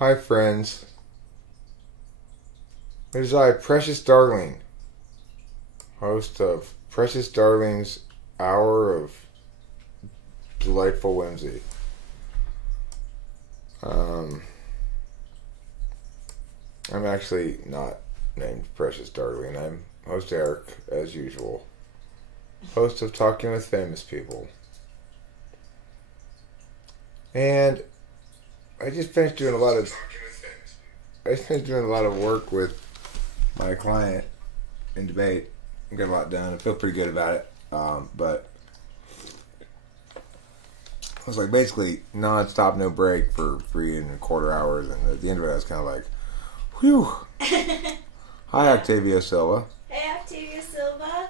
Hi, friends. It is I, Precious Darling, host of Precious Darling's Hour of Delightful Whimsy. I'm actually not named Precious Darling. I'm host Eric, as usual. Host of Talking with Famous People. And I just finished doing a lot of work with my client in debate. I got a lot done. I feel pretty good about it. But it was like basically non-stop, no break for 3.25 hours. And at the end of it, I was kind of like, whew. Hi, Octavia Silva. Hey, Octavia Silva.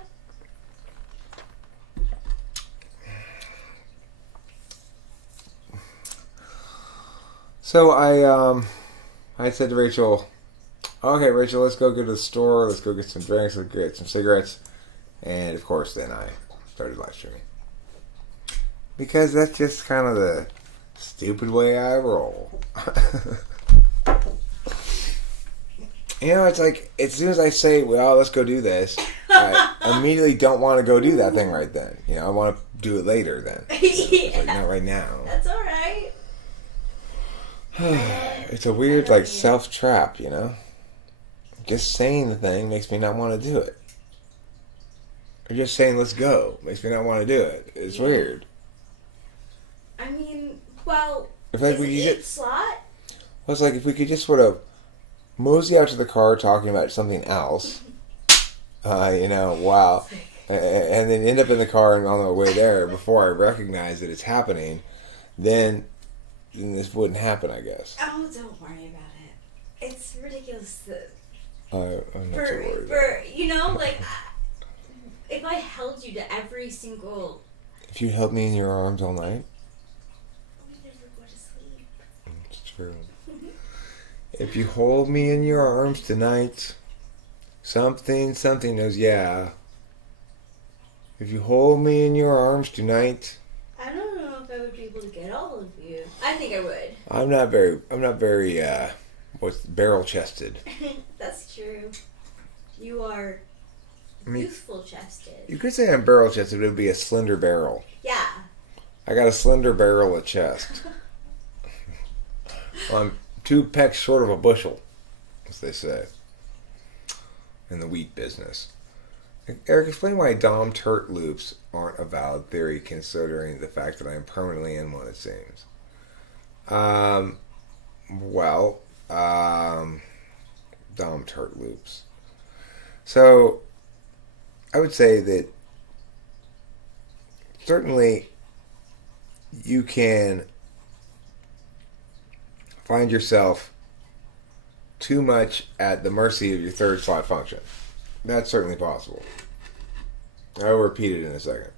So I said to Rachel, okay, Rachel, let's go to the store. Let's go get some drinks. Let's get some cigarettes. And, of course, then I started live streaming. Because that's just kind of the stupid way I roll. It's like, as soon as I say, well, let's go do this, I immediately don't want to go do that thing right then. I want to do it later then. Yeah. It's like, not right now. That's alright. It's a weird, self-trap, Just saying the thing makes me not want to do it. Or just saying, let's go, makes me not want to do it. It's weird. I mean, well, If like is we could it get, slot? well, it's like if we could just sort of mosey out to the car talking about something else, wow, and then end up in the car and on the way there before I recognize that it's happening, then this wouldn't happen, I guess. Oh, don't worry about it. It's ridiculous that I'm not so worried. If I held you to every single... If you held me in your arms all night? We never go to sleep. It's true. If you hold me in your arms tonight, something knows yeah. If you hold me in your arms tonight... I don't know if I would be able to get all of you. I think I would. I'm not very, barrel-chested. That's true. You are youthful-chested. You could say I'm barrel-chested, but it would be a slender barrel. Yeah. I got a slender barrel of chest. I'm 2 pecks short of a bushel, as they say, in the wheat business. Eric, explain why Dom Turt loops aren't a valid theory, considering the fact that I am permanently in one, it seems. Dom Turt loops. So, I would say that certainly you can find yourself too much at the mercy of your third slot function. That's certainly possible. I'll repeat it in a second.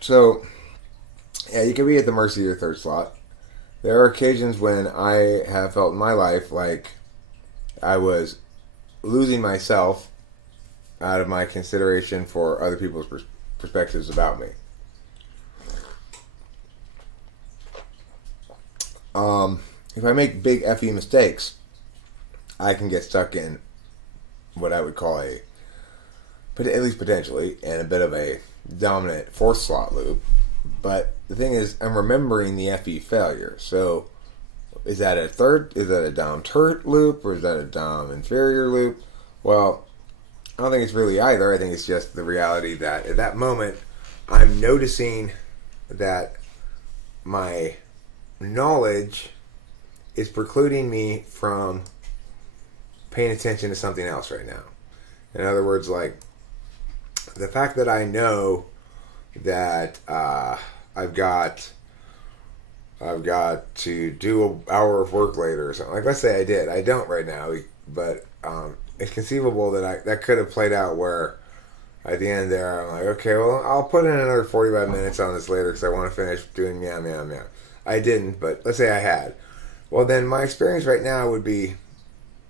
So, yeah, you can be at the mercy of your third slot. There are occasions when I have felt in my life like I was losing myself out of my consideration for other people's perspectives about me. If I make big FE mistakes, I can get stuck in what I would call at least potentially, and a bit of a dominant fourth slot loop. But the thing is, I'm remembering the FE failure. So, is that a Dom Turt loop, or is that a Dom inferior loop? Well, I don't think it's really either. I think it's just the reality that at that moment, I'm noticing that my knowledge is precluding me from paying attention to something else right now. In other words, like, the fact that I know that I've got to do an hour of work later or something. Like, let's say I did. I don't right now, but it's conceivable that that could have played out where at the end there, I'm like, okay, well, I'll put in another 45 minutes on this later because I want to finish doing meow, meow, meow. I didn't, but let's say I had. Well, then my experience right now would be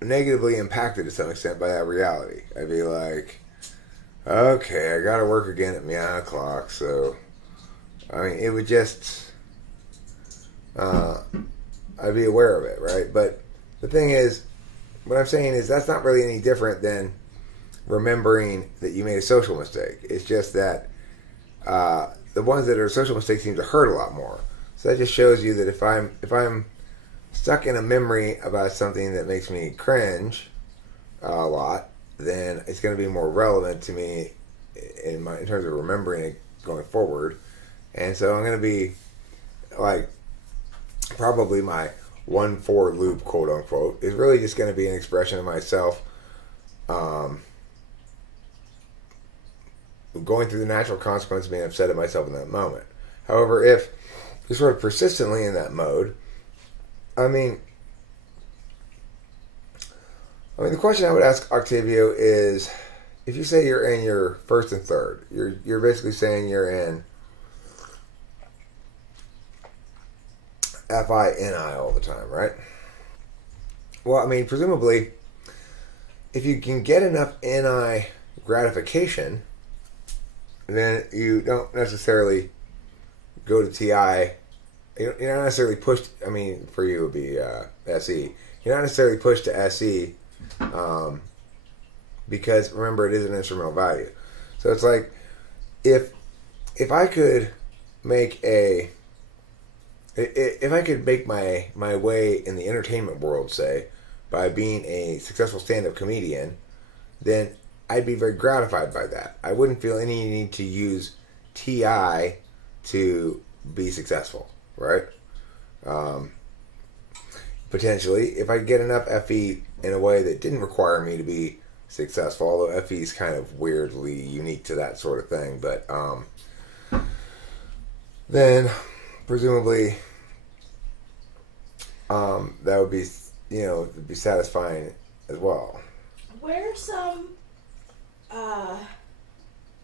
negatively impacted to some extent by that reality. I'd be like, okay, I got to work again at meow o'clock, so I mean, it would just, I'd be aware of it, right? But the thing is, what I'm saying is that's not really any different than remembering that you made a social mistake. It's just that the ones that are social mistakes seem to hurt a lot more. So that just shows you that if I'm stuck in a memory about something that makes me cringe a lot, then it's going to be more relevant to me in terms of remembering it going forward. And so I'm going to be like, probably my 1-4 loop, quote unquote, is really just going to be an expression of myself going through the natural consequence of being upset at myself in that moment. However, if you're sort of persistently in that mode, I mean, the question I would ask Octavio is, if you say you're in your first and third, you're basically saying you're in FI-NI all the time, right? Well, I mean, presumably, if you can get enough NI gratification, then you don't necessarily go to TI. You're not necessarily pushed. I mean, for you it would be SE. You're not necessarily pushed to SE because remember, it is an instrumental value. So it's like if I could make if I could make my way in the entertainment world, say, by being a successful stand-up comedian, then I'd be very gratified by that. I wouldn't feel any need to use TI to be successful, right? Potentially, if I get enough FE in a way that didn't require me to be successful, although FE is kind of weirdly unique to that sort of thing, but then presumably that would be, be satisfying as well. Where are some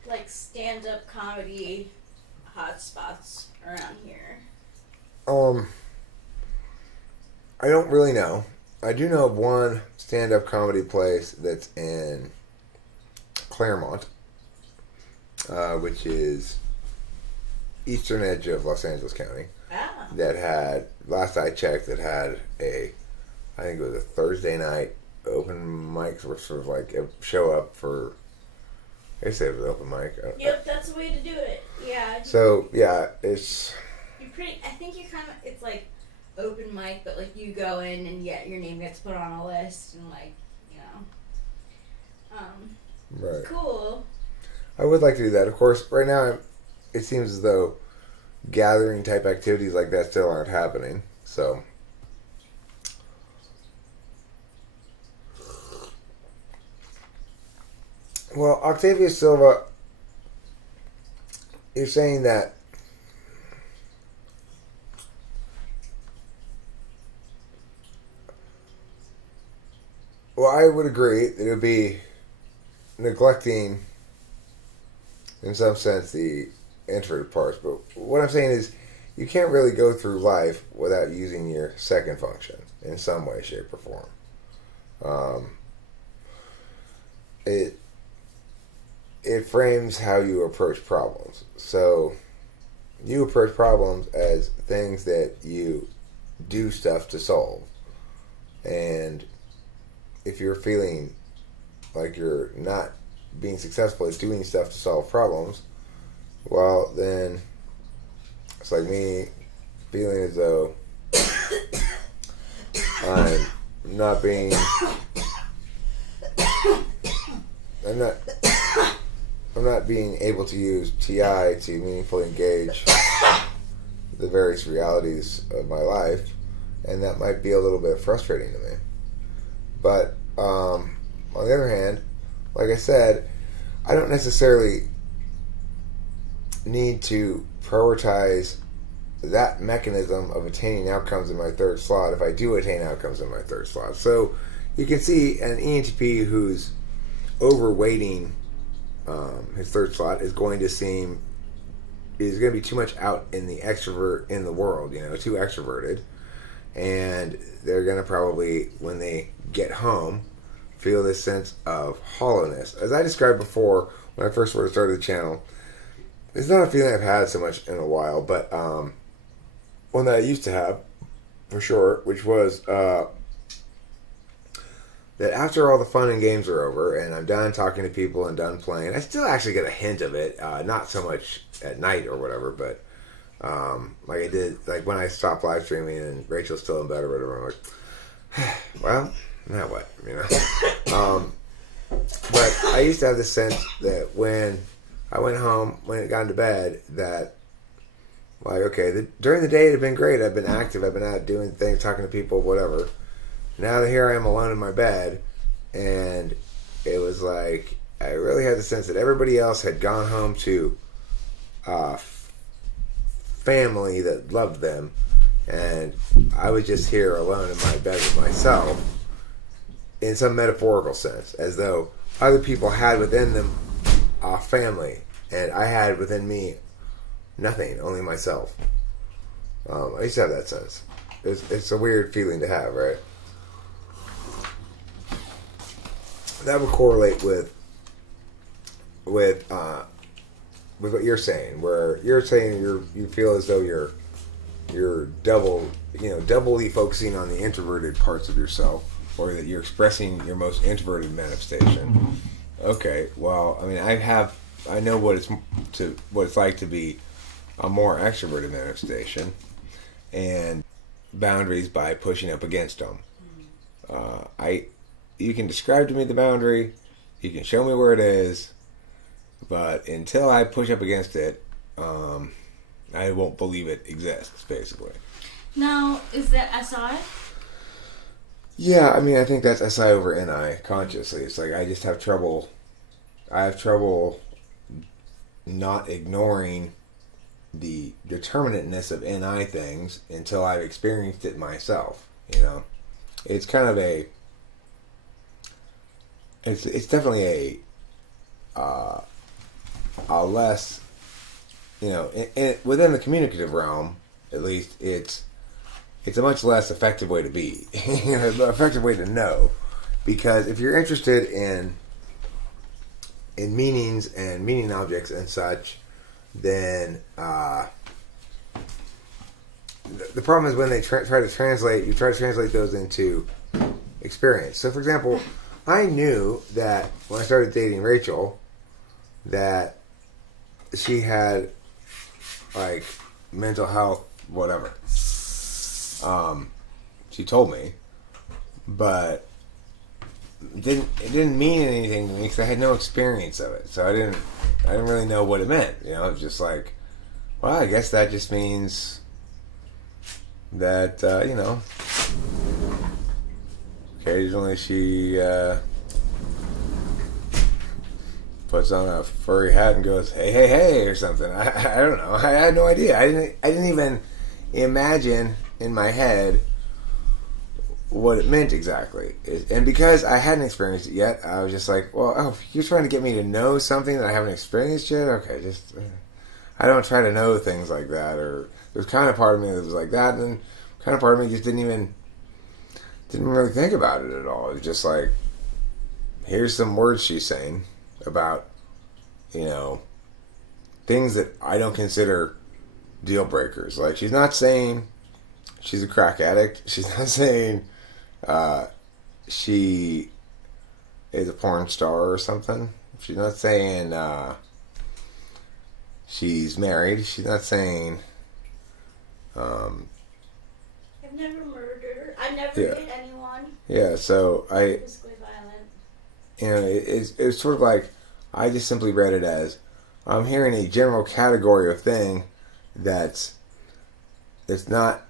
like stand-up comedy hotspots around here? I don't really know. I do know of one stand-up comedy place that's in Claremont, which is eastern edge of Los Angeles County. Ah. That had, last I checked, it had I think it was a Thursday night open mic, or sort of like a show up for, they say it was open mic. Yep, that's the way to do it. Yeah. So, yeah, it's... I think you're kind of, it's like open mic, but like you go in and yet your name gets put on a list and like, right. Cool. I would like to do that. Of course, right now it seems as though gathering type activities like that still aren't happening. So, well, Octavia Silva, you're saying that well, I would agree that it would be neglecting, in some sense, the introverted parts. But what I'm saying is, you can't really go through life without using your second function in some way, shape, or form. It frames how you approach problems. So you approach problems as things that you do stuff to solve. And if you're feeling like you're not being successful at doing stuff to solve problems, well, then it's like me feeling as though I'm not being... I'm not being able to use TI to meaningfully engage the various realities of my life, and that might be a little bit frustrating to me. But on the other hand, like I said, I don't necessarily need to prioritize that mechanism of attaining outcomes in my third slot if I do attain outcomes in my third slot. So you can see an ENTP who's overweighting his third slot is going to be too much out in the extrovert in the world, too extroverted, and they're going to probably, when they get home, feel this sense of hollowness. As I described before when I first started the channel, It's not a feeling I've had so much in a while, but one that I used to have, for sure, which was that after all the fun and games are over and I'm done talking to people and done playing, I still actually get a hint of it. Not so much at night or whatever, but like I did, like when I stopped live streaming and Rachel's still in bed or whatever, I'm like, well, now what, you know? But I used to have this sense that when I went home, when it got into bed, that like, okay, during the day it had been great. I've been active. I've been out doing things, talking to people, whatever. Now that here I am alone in my bed, and it was like I really had the sense that everybody else had gone home to family that loved them, and I was just here alone in my bed with myself, in some metaphorical sense, as though other people had within them a family, and I had within me nothing, only myself. I used to have that sense. It's a weird feeling to have, right? That would correlate with what you're saying, where you're saying you feel as though you're doubly focusing on the introverted parts of yourself, or that you're expressing your most introverted manifestation. Okay, well, I mean, I know what it's like to be a more extroverted manifestation, and boundaries by pushing up against them. You can describe to me the boundary, you can show me where it is, but until I push up against it, I won't believe it exists, basically. Now, is that SI? Yeah, I mean, I think that's SI over NI, consciously. It's like I have trouble not ignoring the determinateness of NI things until I've experienced it myself, you know? It's kind of it's definitely a less, you know, within the communicative realm, at least, it's a much less effective way to be, an effective way to know, because if you're interested in meanings and meaning objects and such, then the problem is when they try to translate those into experience. So, for example, I knew that when I started dating Rachel, that she had like mental health, whatever. She told me, but it didn't mean anything to me because I had no experience of it. So I didn't really know what it meant. You know, it was just like, well, I guess that just means that you know, occasionally she puts on a furry hat and goes, "Hey, hey, hey," or something. I don't know. I had no idea. I didn't even imagine in my head what it meant exactly. And because I hadn't experienced it yet, I was just like, well, oh, you're trying to get me to know something that I haven't experienced yet? Okay, just I don't try to know things like that. Or there's kind of part of me that was like that, and then kind of part of me just didn't really think about it at all. It was just like, here's some words she's saying about, you know, things that I don't consider deal breakers. Like, she's not saying she's a crack addict. She's not saying she is a porn star or something. She's not saying she's married. She's not saying I've never murdered. I've never hit anyone. Yeah, so Physically violent. You know, it's sort of like, I just simply read it as, I'm hearing a general category of thing it's not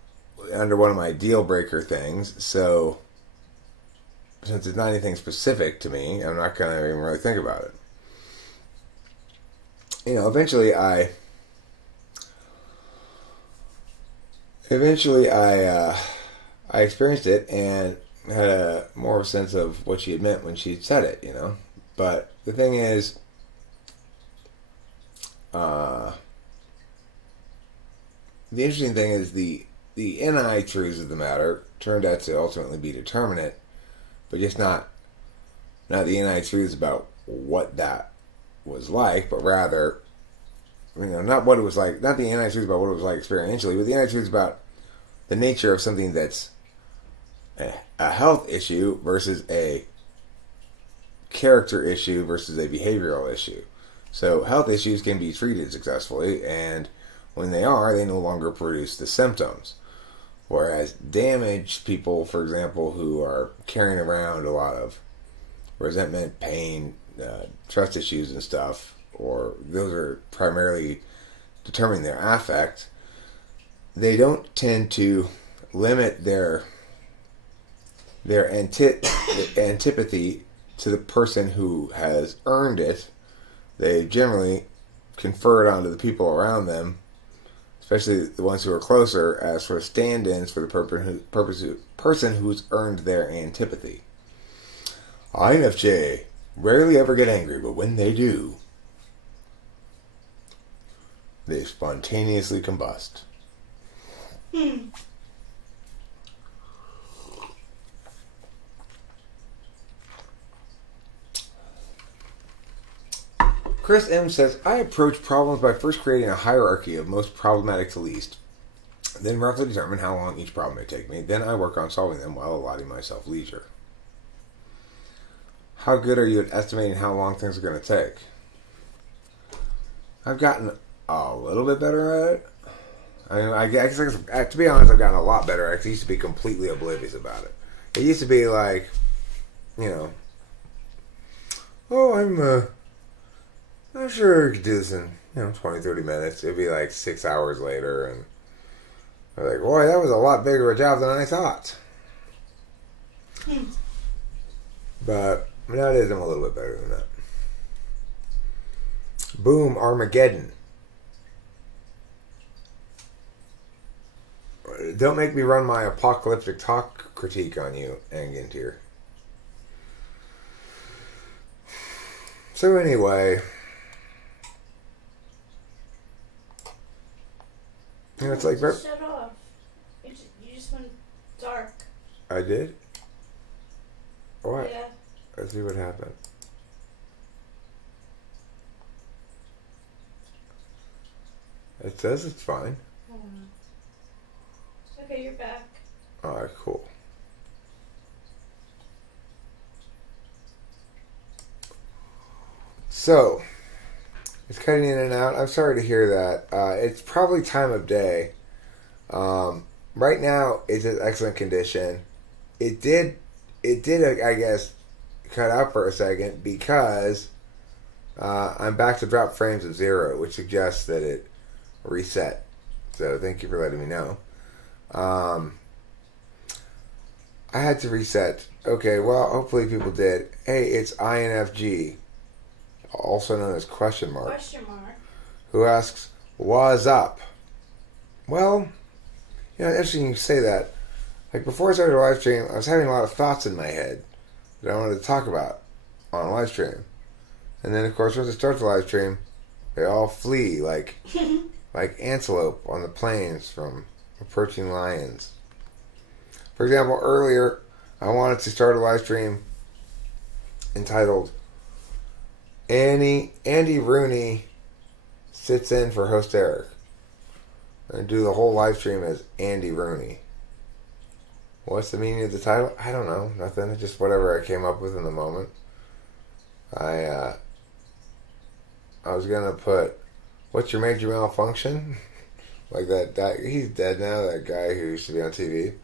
under one of my deal breaker things, so since it's not anything specific to me, I'm not going to even really think about it. You know, eventually I experienced it and had a more sense of what she had meant when she said it, you know. But the thing is, the interesting thing is the NI truths of the matter turned out to ultimately be determinate, but just not the NI truths about what that was like, but rather not what it was like, not the anti-truth about what it was like experientially, but the anti-truth about the nature of something that's a health issue versus a character issue versus a behavioral issue. So health issues can be treated successfully, and when they are, they no longer produce the symptoms. Whereas damaged people, for example, who are carrying around a lot of resentment, pain, trust issues and stuff, or those are primarily determining their affect, they don't tend to limit their antipathy to the person who has earned it. They generally confer it onto the people around them, especially the ones who are closer, as sort of stand-ins for the person who's earned their antipathy. INFJ rarely ever get angry, but when they do, they spontaneously combust. Chris M. says, I approach problems by first creating a hierarchy of most problematic to least, then roughly determine how long each problem may take me. Then I work on solving them while allotting myself leisure. How good are you at estimating how long things are going to take? I've gotten a little bit better at it. I guess, to be honest, I've gotten a lot better at it. I used to be completely oblivious about it. It used to be like, I'm sure I could do this in, 20, 30 minutes. It'd be like 6 hours later, and I'm like, boy, that was a lot bigger a job than I thought. But nowadays I'm a little bit better than that. Boom, Armageddon. Don't make me run my apocalyptic talk critique on you, Angantir. So anyway, it's like... Shut off. You just went dark. I did? What? Yeah. Let's see what happened. It says it's fine. Okay, you're back. Alright, cool. So, it's cutting in and out. I'm sorry to hear that. It's probably time of day. Right now, it's in excellent condition. It did, I guess, cut out for a second because I'm back to drop frames of 0, which suggests that it reset. So, thank you for letting me know. I had to reset. Okay, well, hopefully people did. Hey, it's INFG, also known as question mark, who asks, what's up? Well, interesting you say that. Like, before I started a live stream, I was having a lot of thoughts in my head that I wanted to talk about on a live stream. And then, of course, once I start the live stream, they all flee like antelope on the plains from approaching lions. For example, earlier, I wanted to start a live stream entitled Andy Rooney sits in for host Eric. And do the whole live stream as Andy Rooney. What's the meaning of the title? I don't know. Nothing. Just whatever I came up with in the moment. I was going to put, what's your major malfunction? Like that, he's dead now, that guy who used to be on TV.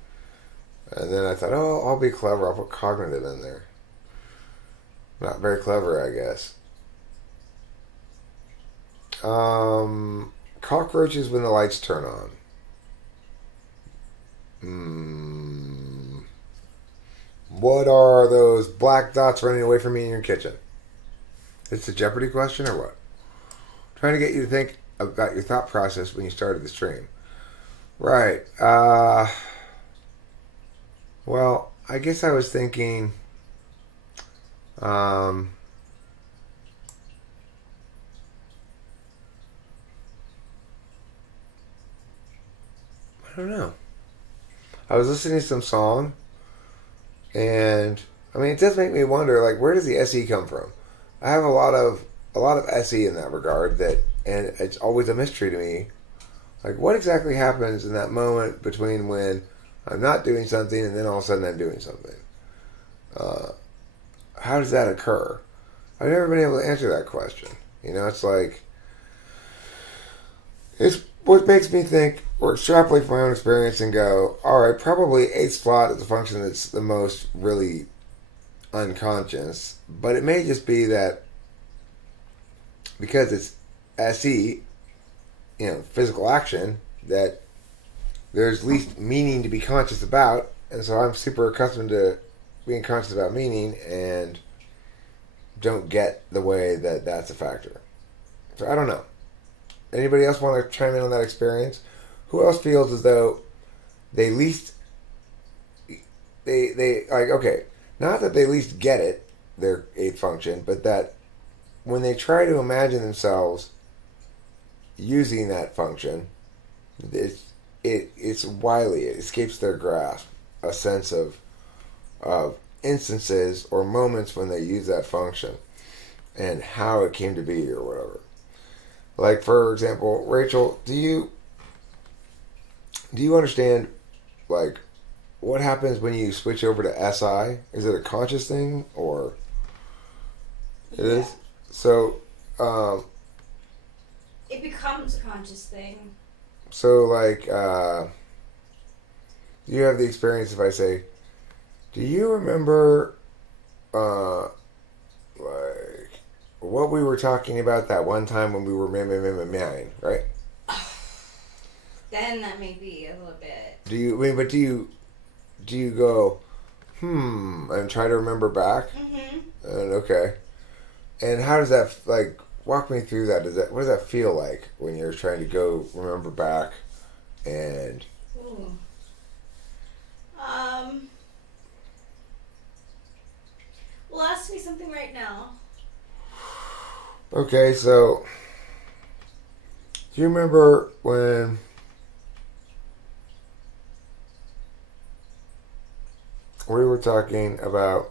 And then I thought, I'll be clever. I'll put cognitive in there. Not very clever, I guess. Cockroaches when the lights turn on. What are those black dots running away from me in your kitchen? It's a Jeopardy question or what? I'm trying to get you to think about your thought process when you started the stream. Right. Well, I guess I was thinking, I don't know. I was listening to some song, and it does make me wonder, like, where does the SE come from? I have a lot of SE in that regard that and it's always a mystery to me. Like, what exactly happens in that moment between when I'm not doing something and then all of a sudden I'm doing something? How does that occur? I've never been able to answer that question. It's like, it's what makes me think or extrapolate from my own experience and go, all right, probably eighth spot is the function that's the most really unconscious, but it may just be that because it's SE, physical action, that there's least meaning to be conscious about, and so I'm super accustomed to being conscious about meaning and don't get the way that that's a factor. So I don't know. Anybody else want to chime in on that experience? Who else feels as though they like, okay, not that they least get it, their eighth function, but that when they try to imagine themselves using that function, it's wily, it escapes their grasp, a sense of instances or moments when they use that function and how it came to be or whatever. Like, for example, Rachel, do you understand, like, what happens when you switch over to SI? Is it a conscious thing, or it is? So, it becomes a conscious thing. So, like, you have the experience if I say, do you remember, like, what we were talking about that one time when we were man, right? Then that may be a little bit. Do you go, and try to remember back? Mm-hmm. And okay. And how does that, like, walk me through that? What does that feel like when you're trying to go remember back and... Ooh. Well, ask me something right now. Okay, so do you remember when we were talking about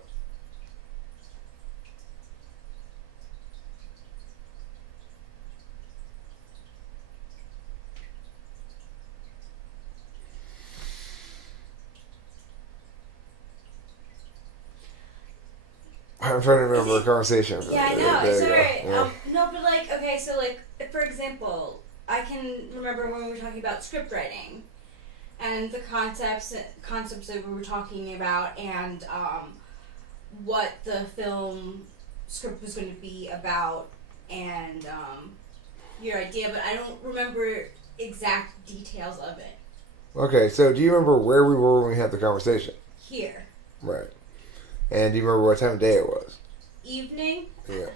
I'm trying to remember a conversation. Yeah, I know. There It's you go. alright. Yeah. No, but like, okay, so like, for example, I can remember when we were talking about script writing, and the concepts that we were talking about, and what the film script was going to be about, and your idea. But I don't remember exact details of it. Okay, so do you remember where we were when we had the conversation? Here, Right. And do you remember what time of day it was? evening. Yeah,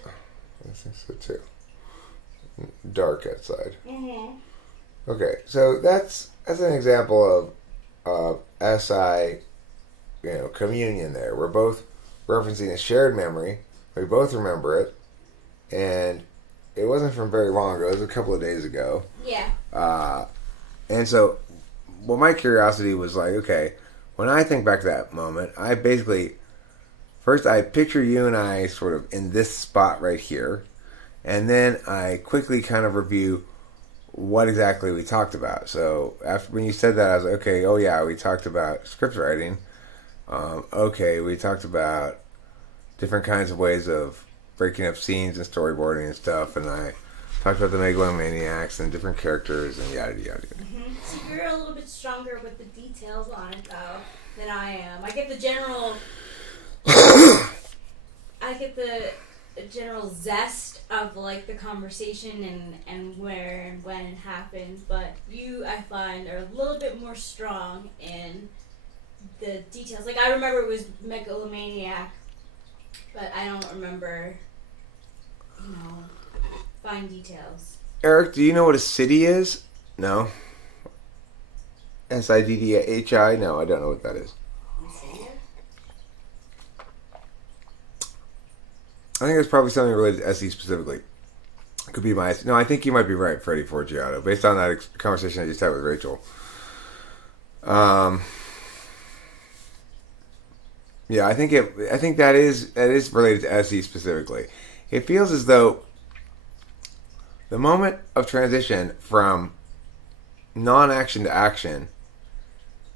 I think so too. Dark outside. Mm-hmm. Okay, so that's an example of SI, communion there. We're both referencing a shared memory. We both remember it. And it wasn't from very long ago. It was a couple of days ago. Yeah. And so, well, my curiosity was like, okay, when I think back to that moment, I basically, first I picture you and I sort of in this spot right here. And then I quickly kind of review what exactly we talked about. So after when you said that, I was like, okay, oh yeah, we talked about script writing. Okay, we talked about different kinds of ways of breaking up scenes and storyboarding and stuff. And I talked about the megalomaniacs and different characters and yada yada. Mm-hmm. So you're a little bit stronger with the details on it though than I am. I get the general. I get the general zest of like the conversation and where and when it happened, but you, I find, are a little bit more strong in the details. Like, I remember it was megalomaniac, but I don't remember, fine details. Eric, do you know what a city is? No. SIDDHI? No, I don't know what that is. I think it's probably something related to SE specifically. Could be my... No, I think you might be right, Freddie Forgiato, based on that conversation I just had with Rachel. Yeah, I think that is related to SE specifically. It feels as though the moment of transition from non-action to action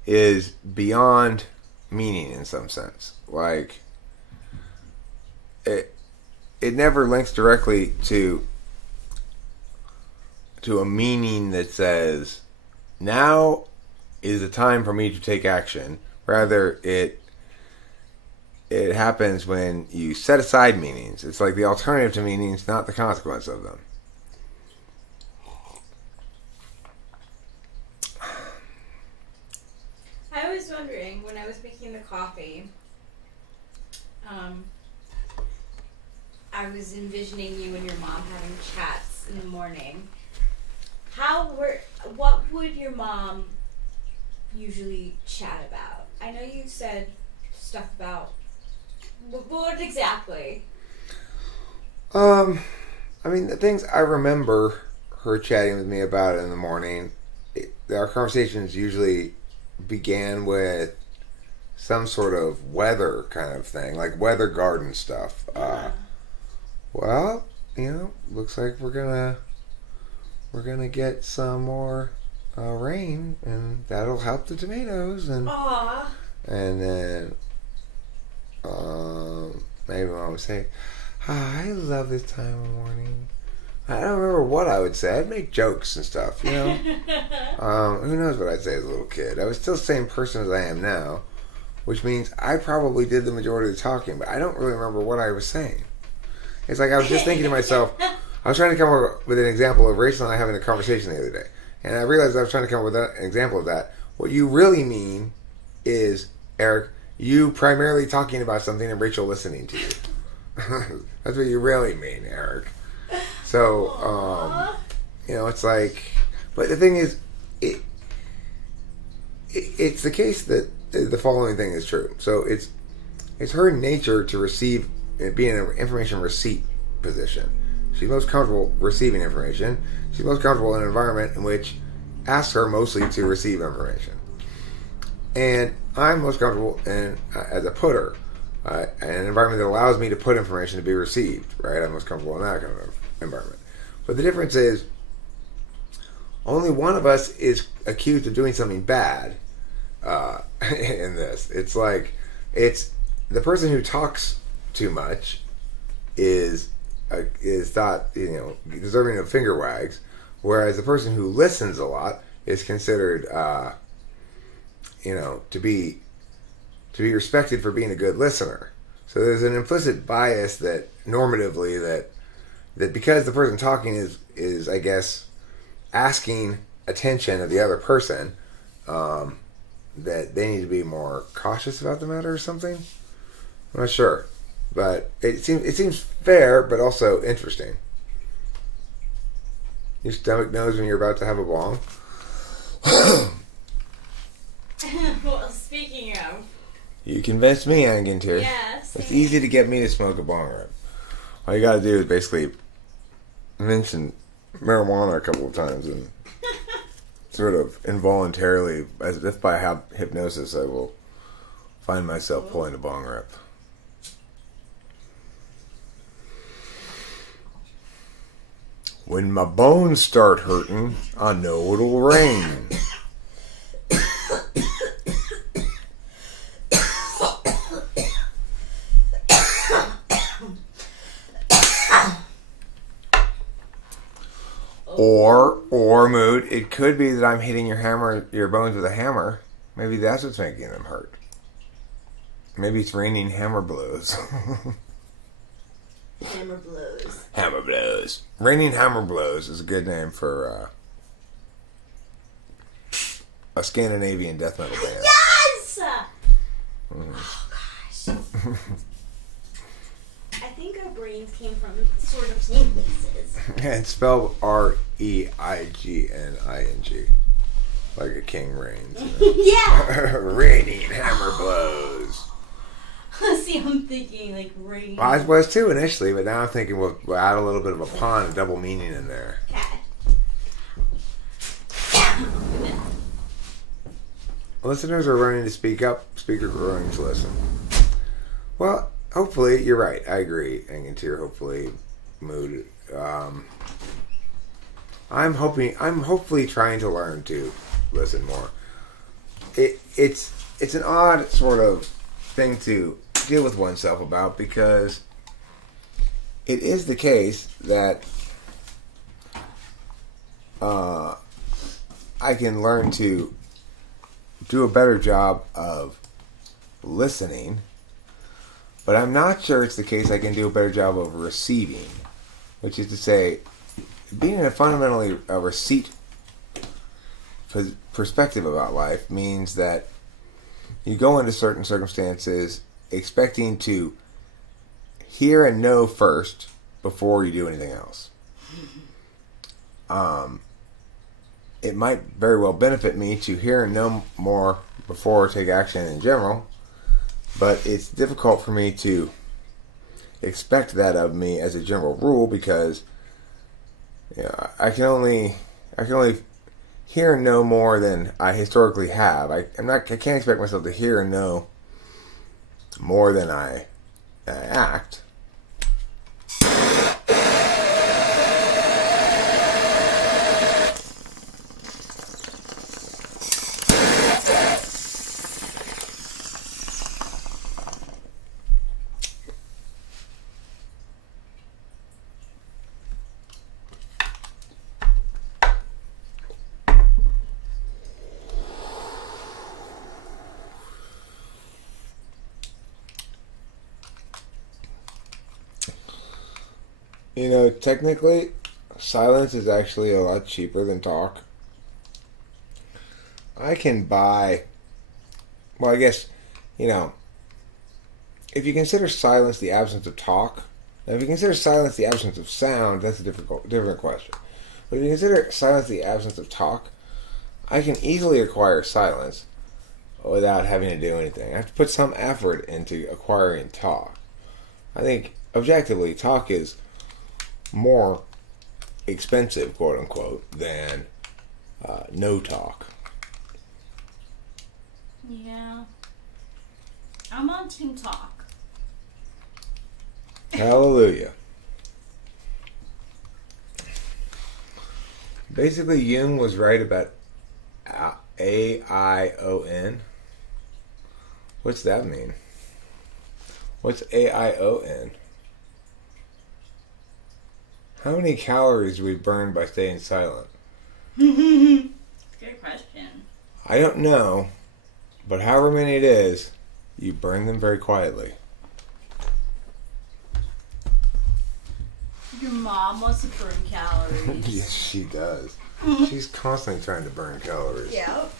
is beyond meaning in some sense. Like, it never links directly to a meaning that says, now is the time for me to take action. Rather, it happens when you set aside meanings. It's like the alternative to meanings, not the consequence of them. I was wondering when I was making the coffee, I was envisioning you and your mom having chats in the morning. What would your mom usually chat about? I know you said stuff about, what exactly? I mean, the things I remember her chatting with me about in the morning, our conversations usually began with some sort of weather kind of thing, like weather garden stuff. Well, looks like we're gonna get some more rain, and that'll help the tomatoes. And Aww. and then maybe Mom would say, I love this time of morning. I don't remember what I would say. I'd make jokes and stuff, Who knows what I'd say as a little kid. I was still the same person as I am now, which means I probably did the majority of the talking, but I don't really remember what I was saying. It's like I was just thinking to myself, I was trying to come up with an example of Rachel and I having a conversation the other day. And I realized I was trying to come up with an example of that. What you really mean is, Eric, you primarily talking about something and Rachel listening to you. That's what you really mean, Eric. So, it's like, but the thing is, it's the case that the following thing is true. So it's her nature to receive, be in an information receipt position. She's most comfortable receiving information. She's most comfortable in an environment in which asks her mostly to receive information. And I'm most comfortable as a putter, in an environment that allows me to put information to be received, right? I'm most comfortable in that kind of environment. But the difference is, only one of us is accused of doing something bad in this. It's like, it's the person who talks too much is thought, deserving of finger wags, whereas the person who listens a lot is considered, to be respected for being a good listener. So there's an implicit bias that normatively that because the person talking is I guess asking attention of the other person, that they need to be more cautious about the matter or something. I'm not sure, but it seems fair, but also interesting. Your stomach knows when you're about to have a bong. Well, speaking of, You convinced me, Angantir. yes, It's easy to get me to smoke a bong rip. All you gotta do is basically mention marijuana a couple of times and sort of involuntarily, as if by hypnosis, I will find myself pulling a bong rip. When my bones start hurting, I know it'll rain. Or mood, it could be that I'm hitting your bones with a hammer. Maybe that's what's making them hurt. Maybe it's raining hammer blows. Hammer blows. Hammer blows. Raining hammer blows is a good name for a Scandinavian death metal band. Yes! Oh gosh. I think our brains came from sort of same places. It's spelled Reigning, like a king reigns. Yeah. Raining hammer blows. See, I'm thinking like rain. Well, I was too initially, but now I'm thinking we'll add a little bit of a pun, a double meaning in there. Okay. Listeners are learning to speak up. Speakers are learning to listen. Well, hopefully, you're right. I agree, Angantir. Hopefully, mood. I'm hopefully trying to learn to listen more. It's an odd sort of thing to deal with oneself about, because it is the case that I can learn to do a better job of listening, but I'm not sure it's the case I can do a better job of receiving, which is to say, being in a fundamentally receipt perspective about life means that you go into certain circumstances expecting to hear and know first before you do anything else. It might very well benefit me to hear and know more before I take action in general, but it's difficult for me to expect that of me as a general rule, because I can only hear and know more than I historically have. I can't expect myself to hear and know more than I act. Technically, silence is actually a lot cheaper than talk. I can buy, well, I guess, if you consider silence the absence of talk, now if you consider silence the absence of sound, that's a different question. But if you consider silence the absence of talk, I can easily acquire silence without having to do anything. I have to put some effort into acquiring talk. I think, objectively, talk is more expensive, quote unquote, than no talk. Yeah. I'm on Team Talk. Hallelujah. Basically, Jung was right about AION. What's that mean? What's AION? How many calories do we burn by staying silent? Good question. I don't know, but however many it is, you burn them very quietly. Your mom wants to burn calories. Yes, she does. She's constantly trying to burn calories. Yep.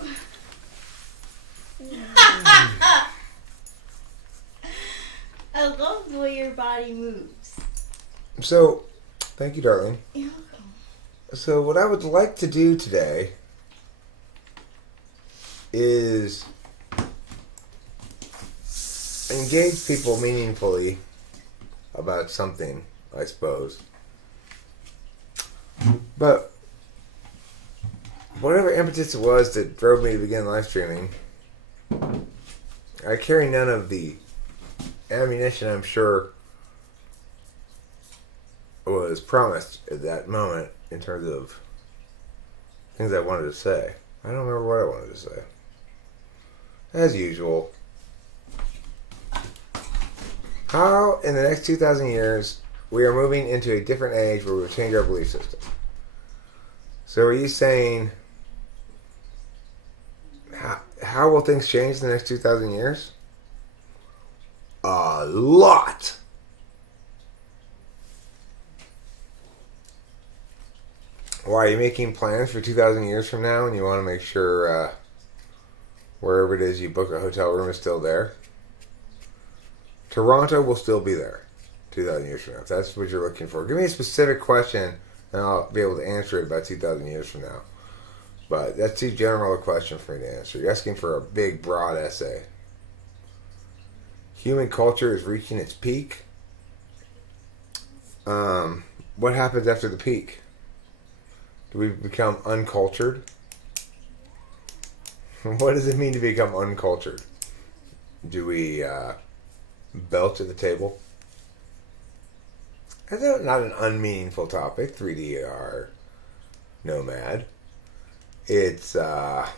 I love the way your body moves. So, thank you, darling. You're welcome. So, what I would like to do today is engage people meaningfully about something, I suppose. But whatever impetus it was that drove me to begin live streaming, I carry none of the ammunition I'm sure was promised at that moment in terms of things I wanted to say. I don't remember what I wanted to say. As usual. How, in the next 2,000 years, we are moving into a different age where we'll change our belief system. So are you saying, how will things change in the next 2,000 years? A lot. Why, are you making plans for 2,000 years from now and you want to make sure wherever it is you book a hotel room is still there? Toronto will still be there 2,000 years from now, if that's what you're looking for. Give me a specific question and I'll be able to answer it about 2,000 years from now. But that's too general a question for me to answer. You're asking for a big, broad essay. Human culture is reaching its peak. What happens after the peak? Do we become uncultured? What does it mean to become uncultured? Do we belch at the table? That's not an unmeaningful topic. 3D AR, nomad. It's I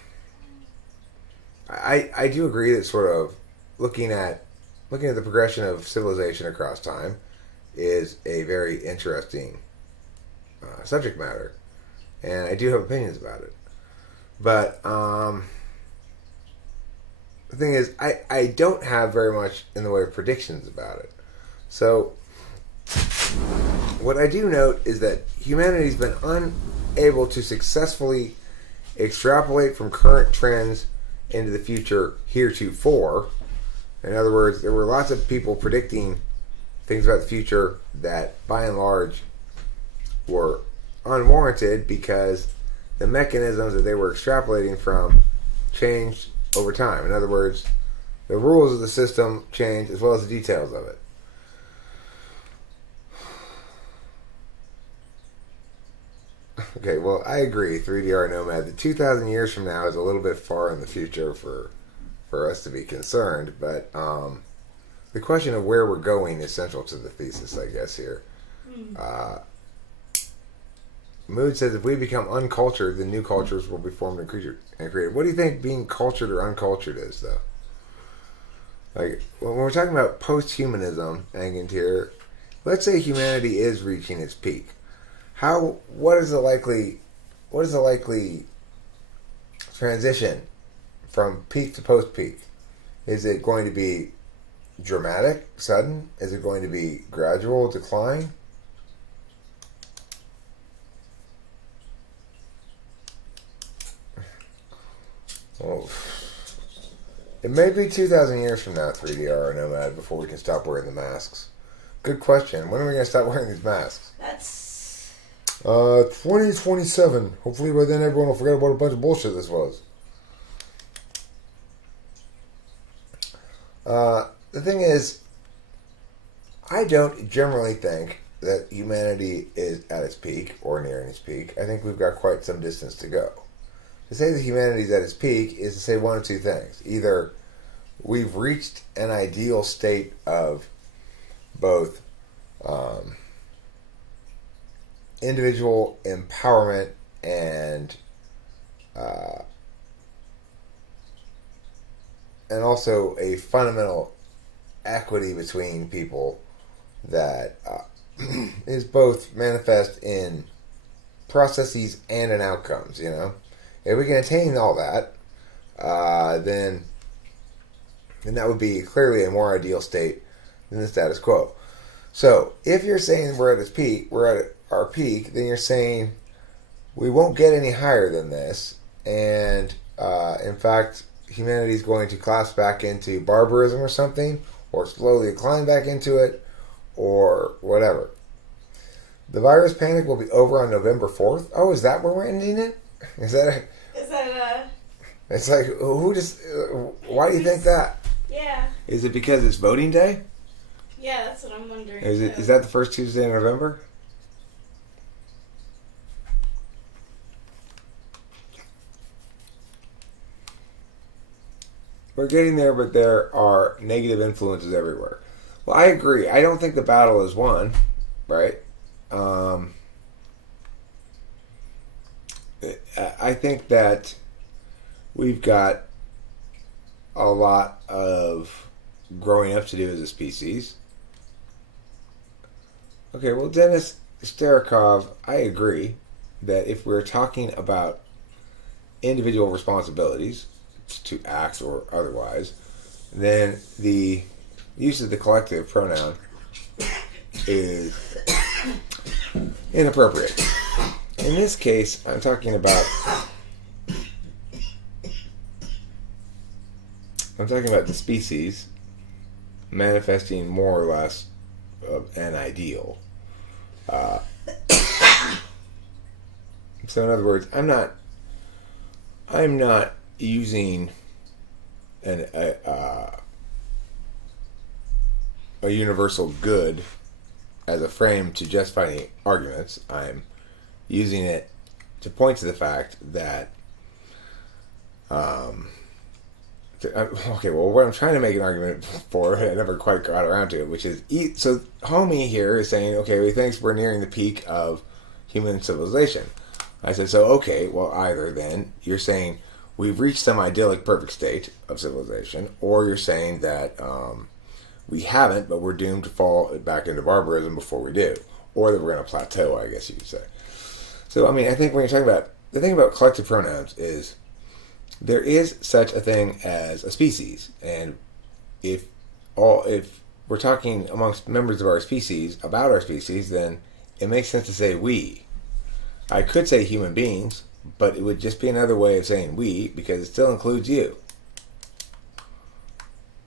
do agree that sort of looking at the progression of civilization across time is a very interesting subject matter, and I do have opinions about it. But the thing is, I don't have very much in the way of predictions about it. So what I do note is that humanity's been unable to successfully extrapolate from current trends into the future heretofore. In other words, there were lots of people predicting things about the future that, by and large, were unwarranted because the mechanisms that they were extrapolating from changed over time. In other words, the rules of the system changed as well as the details of it. Okay, well, I agree, 3DR Nomad. The 2,000 years from now is a little bit far in the future for us to be concerned, but the question of where we're going is central to the thesis, I guess, here. Mood says, if we become uncultured, then new cultures will be formed and created. What do you think being cultured or uncultured is, though? Like, when we're talking about post-humanism, Angantyr, let's say humanity is reaching its peak. What is the likely transition from peak to post-peak? Is it going to be dramatic, sudden? Is it going to be gradual decline? Well, it may be 2,000 years from now, 3DR Nomad, before we can stop wearing the masks. Good question. When are we going to stop wearing these masks? That's 2027. Hopefully by then everyone will forget about a bunch of bullshit this was. The thing is, I don't generally think that humanity is at its peak or nearing its peak. I think we've got quite some distance to go. To say that humanity is at its peak is to say one of two things. Either we've reached an ideal state of both individual empowerment and also a fundamental equity between people that is both manifest in processes and in outcomes, you know? If we can attain all that, then that would be clearly a more ideal state than the status quo. So, if you're saying we're at our peak, then you're saying we won't get any higher than this, and in fact, humanity is going to collapse back into barbarism or something, or slowly decline back into it, or whatever. The virus panic will be over on November 4th. Oh, is that where we're ending it? Is that It's like, why do you think that? Yeah. Is it because it's voting day? Yeah, that's what I'm wondering. Is that the first Tuesday in November? We're getting there, but there are negative influences everywhere. Well, I agree. I don't think the battle is won, right? I think that we've got a lot of growing up to do as a species. Okay, well, Dennis Starikov, I agree that if we're talking about individual responsibilities to acts or otherwise, then the use of the collective pronoun is inappropriate. In this case, I'm talking about the species manifesting more or less of an ideal. So in other words, I'm not using a universal good as a frame to justify any arguments. I'm using it to point to the fact that okay, well, what I'm trying to make an argument for, I never quite got around to it, which is, so Homie here is saying, okay, he thinks we're nearing the peak of human civilization. I said, so okay, well, either then you're saying we've reached some idyllic perfect state of civilization, or you're saying that we haven't, but we're doomed to fall back into barbarism before we do, or that we're going to plateau, I guess you could say. So, I mean, I think when you're talking about, the thing about collective pronouns is there is such a thing as a species, and if we're talking amongst members of our species about our species, then it makes sense to say we. I could say human beings, but it would just be another way of saying we, because it still includes you.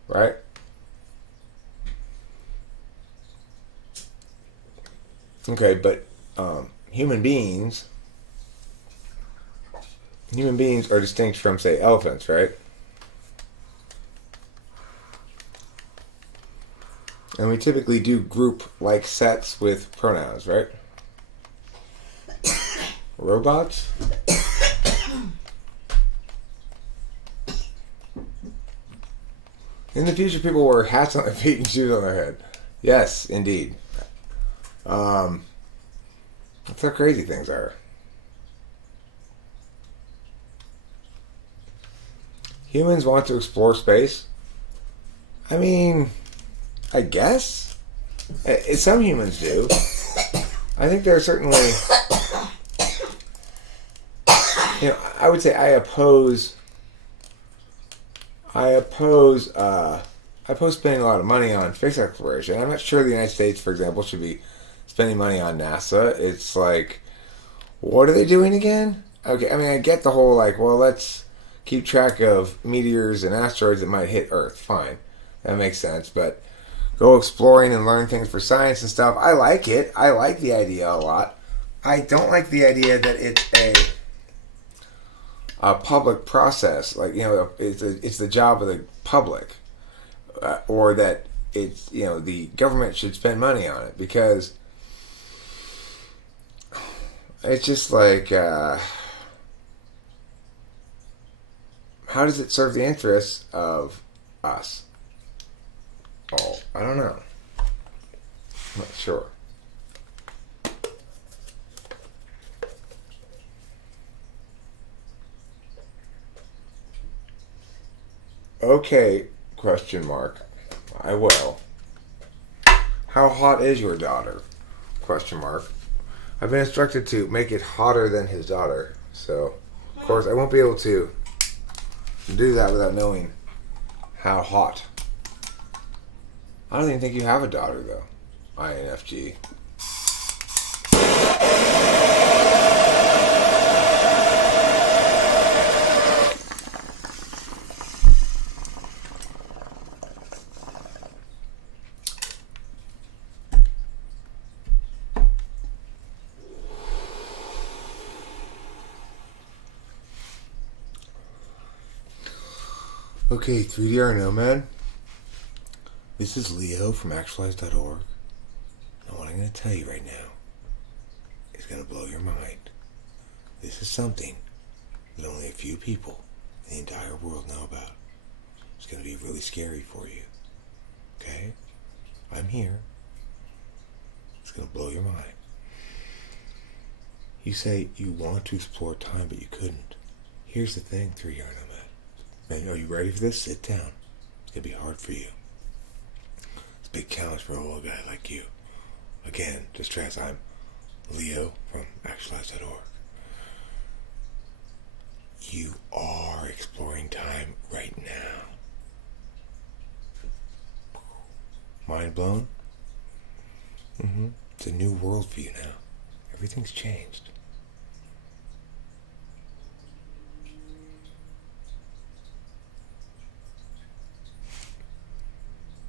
Right? Okay, but human beings are distinct from, say, elephants, right? And we typically do group like sets with pronouns, right? Robots? In the future, people wear hats on their feet and shoes on their head. Yes, indeed. That's how crazy things are. Humans want to explore space? I mean, I guess. Some humans do. I think there are certainly... I would say I oppose spending a lot of money on space exploration. I'm not sure the United States, for example, should be spending money on NASA. It's like, what are they doing again? Okay, I mean, I get the whole, like, well, let's keep track of meteors and asteroids that might hit Earth. Fine. That makes sense. But go exploring and learn things for science and stuff. I like it. I like the idea a lot. I don't like the idea that it's a public process. Like, it's the job of the public. Or that it's, the government should spend money on it. Because it's just like... how does it serve the interests of us? Oh, I don't know. I'm not sure. Okay, question mark. I will. How hot is your daughter? Question mark. I've been instructed to make it hotter than his daughter. So, of course, I won't be able to do that without knowing how hot. I don't even think you have a daughter, though. INFG. Okay, 3DR Nomad. This is Leo from Actualize.org. And what I'm going to tell you right now is going to blow your mind. This is something that only a few people in the entire world know about. It's going to be really scary for you. Okay? I'm here. It's going to blow your mind. You say you want to explore time, but you couldn't. Here's the thing, 3DR Nomad. Man, are you ready for this? Sit down. It's going to be hard for you. It's a big challenge for a little guy like you. Again, to stress, I'm Leo from Actualize.org. You are exploring time right now. Mind blown? It's a new world for you now. Everything's changed.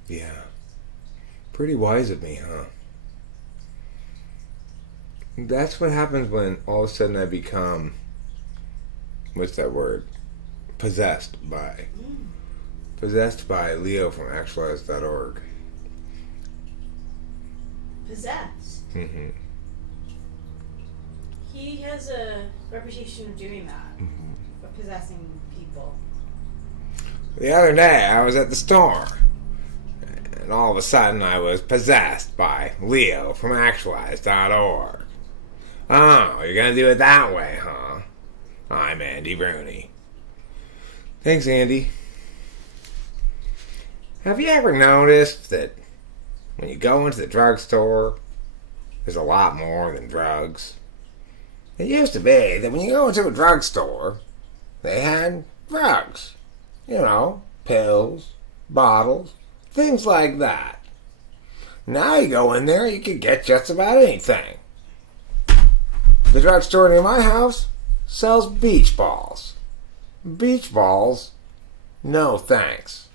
Yeah. Pretty wise of me, huh? That's what happens when all of a sudden I become, what's that word? Possessed by Leo from Actualize.org. Possessed? Mm-hmm. He has a reputation of doing that. Of possessing people. The other day I was at the store. And all of a sudden I was possessed by Leo from Actualize.org. Oh, you're gonna do it that way, huh? I'm Andy Rooney. Thanks, Andy. Have you ever noticed that when you go into the drugstore, there's a lot more than drugs? It used to be that when you go into a drugstore, they had drugs. You know, pills, bottles, things like that. Now you go in there, you can get just about anything. The drugstore near my house sells beach balls. Beach balls? No thanks.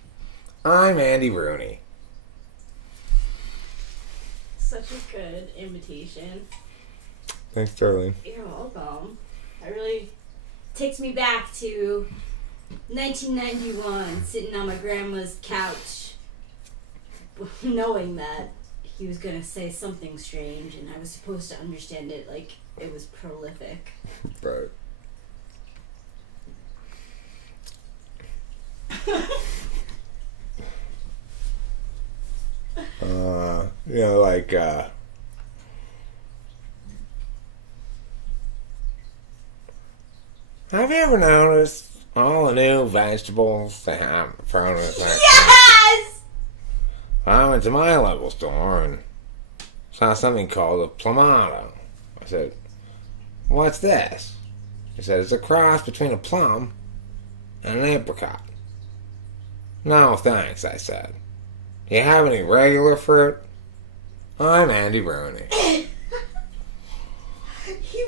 I'm Andy Rooney. Such a good imitation. Thanks, Sterling. You're welcome. It really takes me back to 1991, sitting on my grandma's couch, knowing that he was going to say something strange, and I was supposed to understand it like it was prolific. Right. You know, like, have you ever noticed all the new vegetables they have thrown in the pack? Yes! I went to my local store and saw something called a plumado. I said, "What's this?" He said, "It's a cross between a plum and an apricot." "No, thanks," I said. "Do you have any regular fruit?" I'm Andy Rooney. He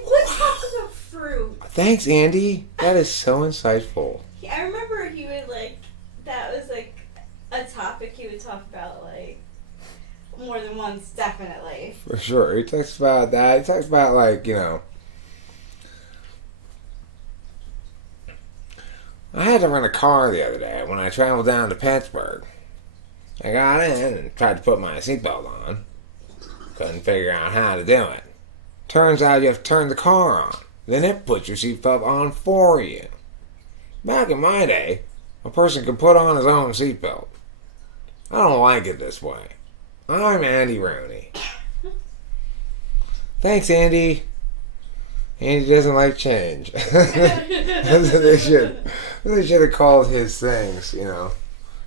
was talking about fruit. Thanks, Andy. That is so insightful. I remember he would that was a topic he would talk about more than once, definitely. For sure. He talks about that. He talks about, I had to rent a car the other day when I traveled down to Pittsburgh. I got in and tried to put my seatbelt on. Couldn't figure out how to do it. Turns out you have to turn the car on. Then it puts your seatbelt on for you. Back in my day, a person could put on his own seatbelt. I don't like it this way. I'm Andy Rooney. Thanks, Andy. Andy doesn't like change. That's what they should have called his things, you know.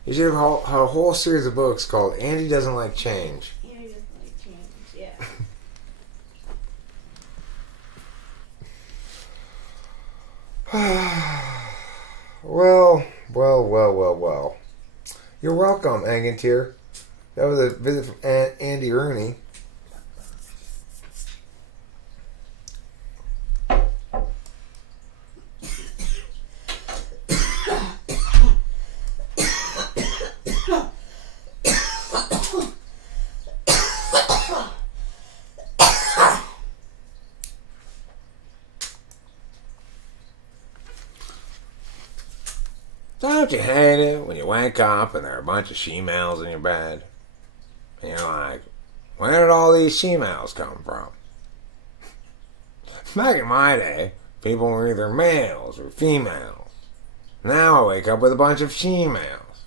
You should have had a whole series of books called Andy Doesn't Like Change. Andy doesn't like change, yeah. Well. You're welcome, Angantier. That was a visit from Andy Rooney. Don't you hate it when you wake up and there are a bunch of she-males in your bed? And you're like, where did all these she-males come from? Back in my day, people were either males or females. Now I wake up with a bunch of she-males.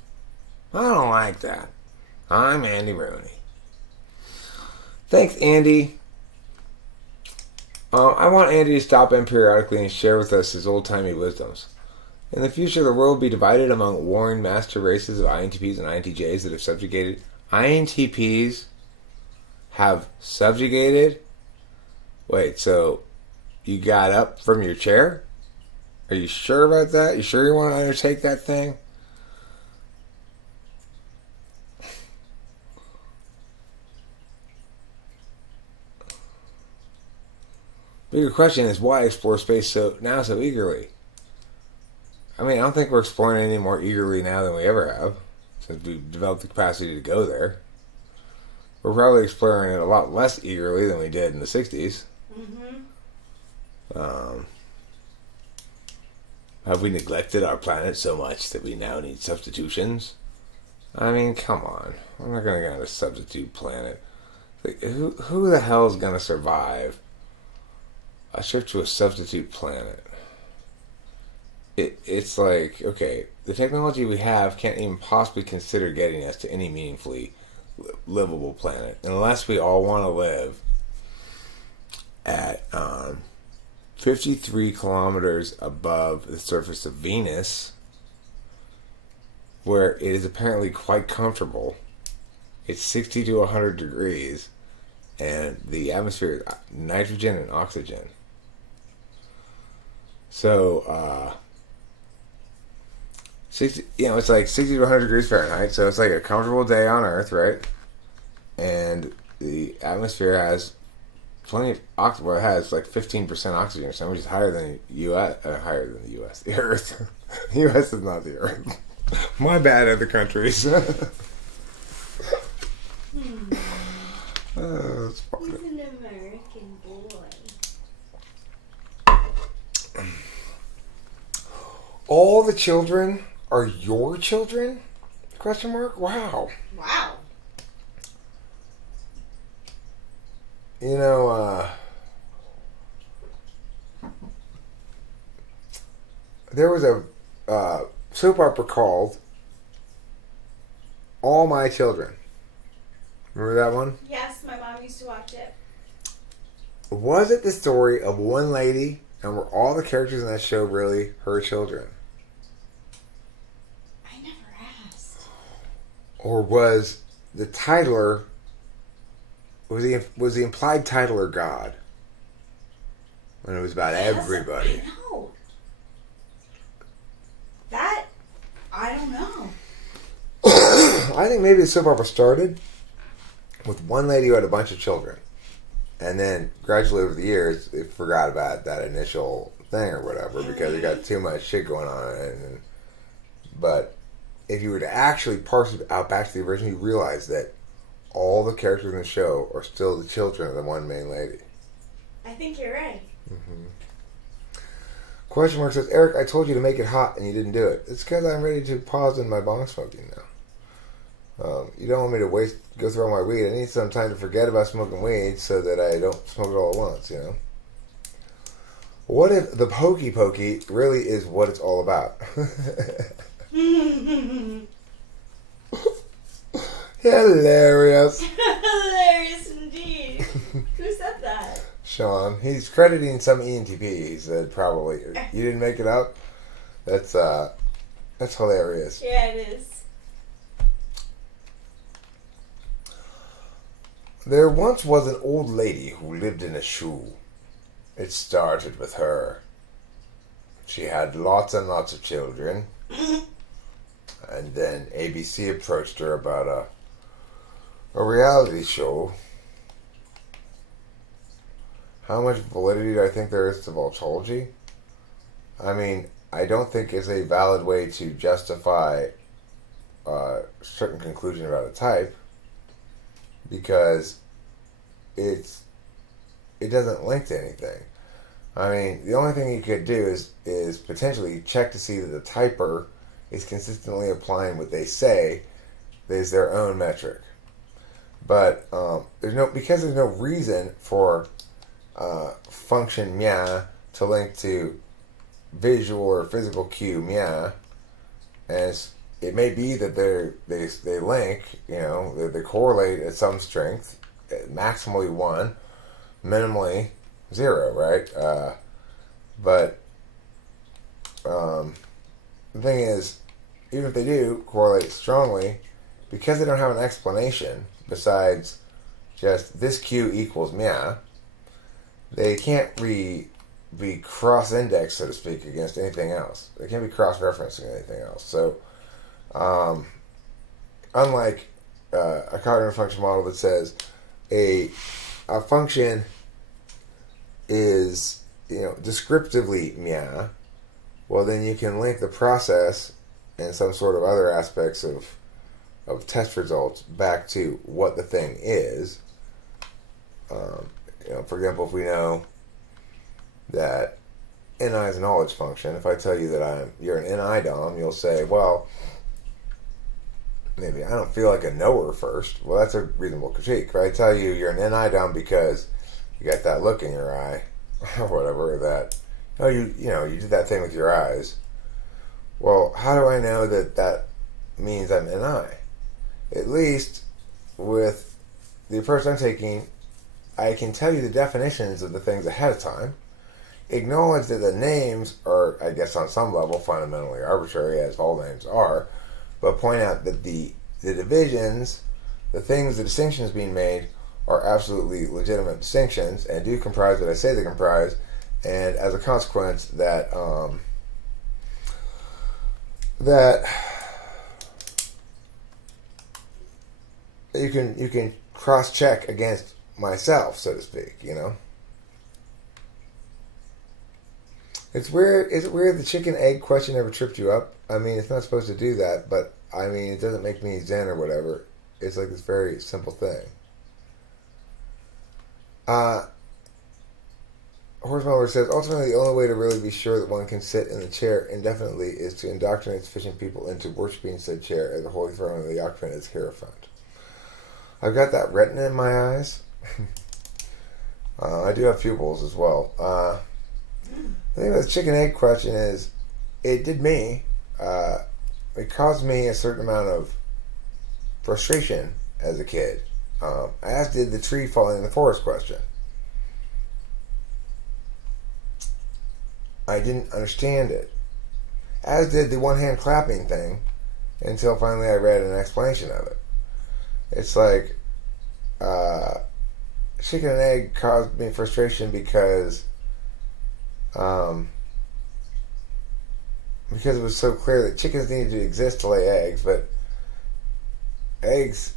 I don't like that. I'm Andy Rooney. Thanks, Andy. I want Andy to stop in periodically and share with us his old-timey wisdoms. In the future, the world will be divided among warring master races of INTPs and INTJs that have subjugated. INTPs have subjugated? Wait, so you got up from your chair? Are you sure about that? You sure you want to undertake that thing? Bigger question is why explore space so eagerly? I mean, I don't think we're exploring it any more eagerly now than we ever have, since we've developed the capacity to go there. We're probably exploring it a lot less eagerly than we did in the 60s. Mm-hmm. Have we neglected our planet so much that we now need substitutions? I mean, come on. We're not going to get on a substitute planet. Who the hell is going to survive a trip to a substitute planet? It's like, okay, the technology we have can't even possibly consider getting us to any meaningfully livable planet unless we all want to live at 53 kilometers above the surface of Venus, where it is apparently quite comfortable. It's 60 to 100 degrees, and the atmosphere is nitrogen and oxygen. So, 60, it's like 60 to 100 degrees Fahrenheit, so it's like a comfortable day on Earth, right? And the atmosphere has plenty of oxygen. Well, it has like 15% oxygen or something, which is higher than higher than the U.S. The Earth. The U.S. is not the Earth. My bad, other countries. Oh, that's funny. He's an American boy. All the children are your children? Question mark? Wow. Wow. You know, there was a soap opera called All My Children. Remember that one? Yes, my mom used to watch it. Was it the story of one lady, and were all the characters in that show really her children? I never asked. Or was the titler, was the implied titler God? When it was about everybody. No. That, I don't know. I think maybe the soap opera started with one lady who had a bunch of children. And then gradually over the years, they forgot about that initial thing or whatever because it got too much shit going on. But if you were to actually parse it out back to the original, you realize that all the characters in the show are still the children of the one main lady. I think you're right. Question mark says, Eric, I told you to make it hot and you didn't do it. It's because I'm ready to pause in my bong smoking now. You don't want me to go through all my weed. I need some time to forget about smoking weed so that I don't smoke it all at once, you know? What if the Pokey Pokey really is what it's all about? Hilarious. Hilarious indeed. Who said that? Sean. He's crediting some ENTP. He said probably. You didn't make it up? That's hilarious. Yeah, it is. There once was an old lady who lived in a shoe. It started with her. She had lots and lots of children. And then ABC approached her about a reality show. How much validity do I think there is to Vultology? I mean, I don't think it's a valid way to justify a certain conclusion about a type. Because it doesn't link to anything. I mean, the only thing you could do is potentially check to see that the typer is consistently applying what they say is their own metric. But there's no reason for function mia to link to visual or physical cue mia, and it may be that they link, they correlate at some strength, maximally 1, minimally 0, right? But the thing is, even if they do correlate strongly, because they don't have an explanation besides just this Q equals mia, they can't be cross-indexed, so to speak, against anything else. They can't be cross-referencing anything else. So, unlike a cognitive function model that says a function is descriptively mia, well then you can link the process and some sort of other aspects of test results back to what the thing is. For example, if we know that NI is a knowledge function, if I tell you that you're an NI DOM, you'll say, well, maybe I don't feel like a knower first. Well, that's a reasonable critique. If I tell you you're an NI DOM because you got that look in your eye, or whatever, that, you did that thing with your eyes. Well, how do I know that means I'm NI? At least with the approach I'm taking I can tell you the definitions of the things ahead of time, acknowledge that the names are, I guess, on some level, fundamentally arbitrary, as all names are, but point out that the divisions, the distinctions being made are absolutely legitimate distinctions and do comprise what I say they comprise, and as a consequence, that you can cross-check against myself, so to speak, you know? It's weird. Is it weird the chicken egg question ever tripped you up? I mean, it's not supposed to do that, but I mean, it doesn't make me zen or whatever. It's like this very simple thing. Horsemower says, ultimately, the only way to really be sure that one can sit in the chair indefinitely is to indoctrinate sufficient people into worshiping said chair as the holy throne of the occupant as hierophant. I've got that retina in my eyes. I do have pupils as well. The thing with the chicken egg question is, it did me. It caused me a certain amount of frustration as a kid, as did the tree falling in the forest question. I didn't understand it, as did the one-hand clapping thing, until finally I read an explanation of it. It's like, chicken and egg caused me frustration because it was so clear that chickens needed to exist to lay eggs, but eggs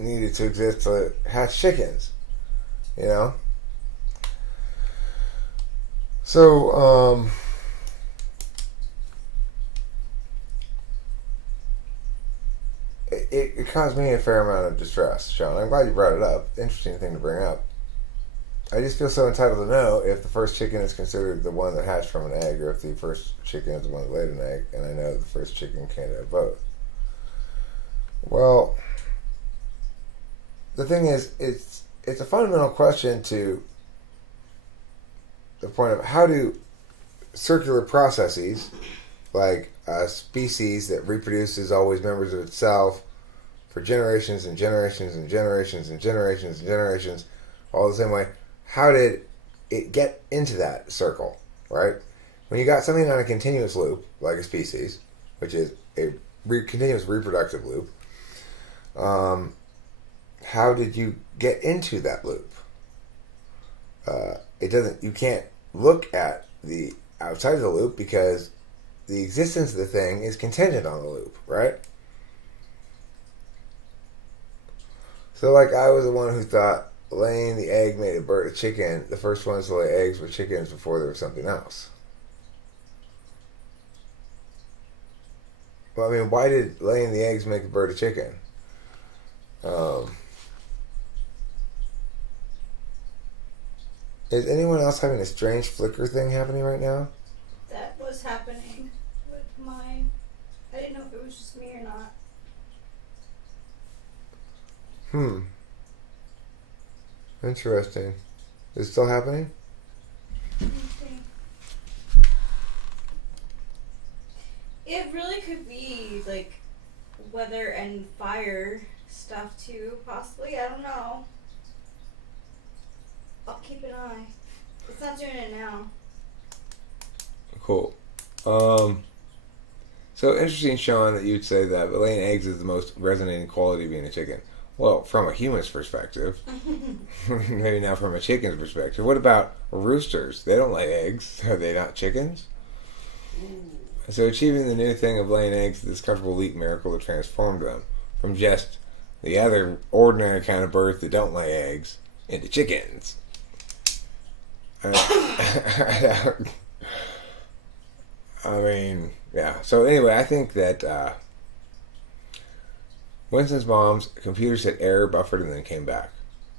needed to exist to hatch chickens, you know? So, it caused me a fair amount of distress, Sean. I'm glad you brought it up. Interesting thing to bring up. I just feel so entitled to know if the first chicken is considered the one that hatched from an egg, or if the first chicken is the one that laid an egg, and I know the first chicken can't have both. Well, the thing is, it's a fundamental question to the point of how do circular processes, like a species that reproduces always members of itself for generations and generations and generations and generations and generations, all the same way, how did it get into that circle, right? When you got something on a continuous loop, like a species, which is a continuous reproductive loop, how did you get into that loop? You can't look at the outside of the loop because the existence of the thing is contingent on the loop, right? So, like, I was the one who thought laying the egg made a bird a chicken. The first ones to lay eggs were chickens before there was something else. Well, I mean, why did laying the eggs make a bird a chicken? Is anyone else having a strange flicker thing happening right now? That was happening with mine. I didn't know if it was just me or not. Interesting. Is it still happening? Okay. It really could be like weather and fire stuff too, possibly. I don't know. I'll keep an eye. It's not doing it now. Cool. So interesting, Sean, that you'd say that, but laying eggs is the most resonating quality of being a chicken. Well, from a human's perspective. Maybe not from a chicken's perspective. What about roosters? They don't lay eggs. Are they not chickens? So achieving the new thing of laying eggs is this comfortable leap miracle that transformed them from just the other ordinary kind of birds that don't lay eggs into chickens. I mean, yeah. So anyway, I think that Winston's mom's computer said error, buffered, and then came back.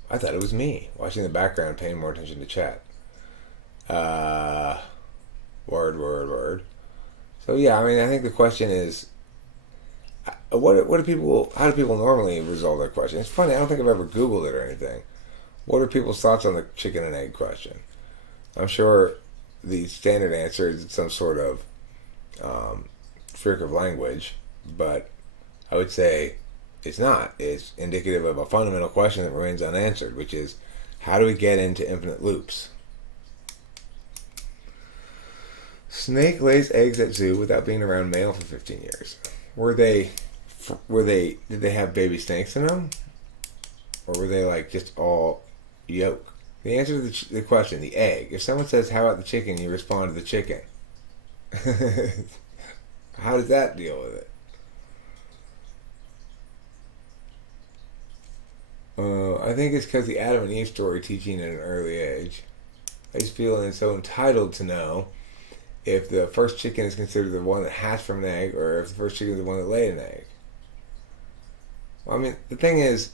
I thought it was me watching the background, paying more attention to chat. Word. So yeah, I mean, I think the question is, how do people normally resolve their question? It's funny, I don't think I've ever Googled it or anything. What are people's thoughts on the chicken and egg question? I'm sure the standard answer is some sort of trick of language, but I would say it's not. It's indicative of a fundamental question that remains unanswered, which is, How do we get into infinite loops? Snake lays eggs at zoo without being around male for 15 years. Did they have baby snakes in them? Or were they like just all yolk? The answer to the question, the egg. If someone says, how about the chicken? You respond to the chicken. How does that deal with it? I think it's because the Adam and Eve story teaching at an early age. I just feel so entitled to know if the first chicken is considered the one that hatched from an egg, or if the first chicken is the one that laid an egg. Well, I mean, the thing is,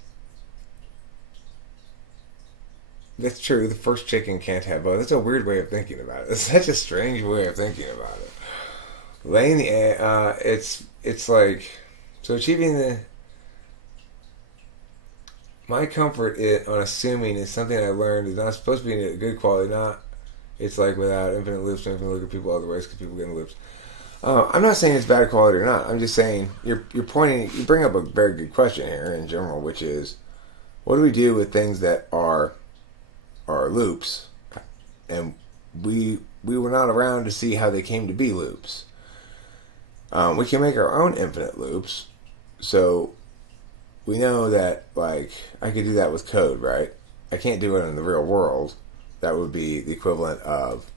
that's true. The first chicken can't have both. That's a weird way of thinking about it. It's such a strange way of thinking about it. Laying the egg, it's like, so achieving the. My comfort on assuming is something I learned is not supposed to be a good quality. Not, it's like without infinite loops, infinite look at people other ways because people get in loops. I'm not saying it's bad quality or not. I'm just saying you bring up a very good question here in general, which is, what do we do with things that are loops, and we were not around to see how they came to be loops. We can make our own infinite loops, so we know that, like, I could do that with code, right? I can't do it in the real world. That would be the equivalent of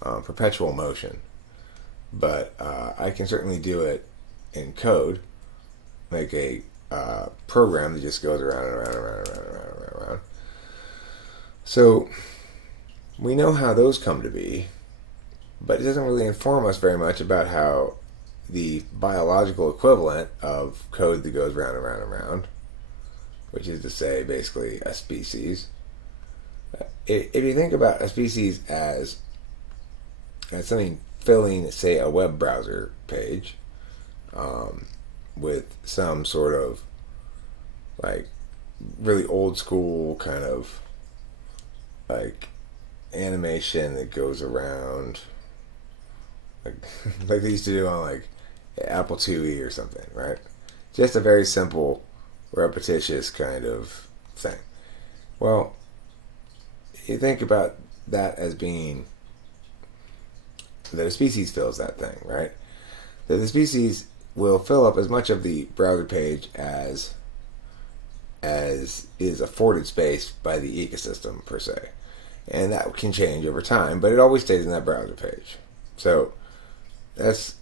perpetual motion, but I can certainly do it in code, make a program that just goes around and around and around and around and around and around. So we know how those come to be, but it doesn't really inform us very much about how the biological equivalent of code that goes round and round and round, which is to say basically a species. If you think about a species as something filling, say, a web browser page with some sort of like really old school kind of like animation that goes around, like like they used to do on like Apple IIe or something, right? Just a very simple, repetitious kind of thing. Well, you think about that as being that a species fills that thing, right? That the species will fill up as much of the browser page as is afforded space by the ecosystem per se. And that can change over time, but it always stays in that browser page. So that's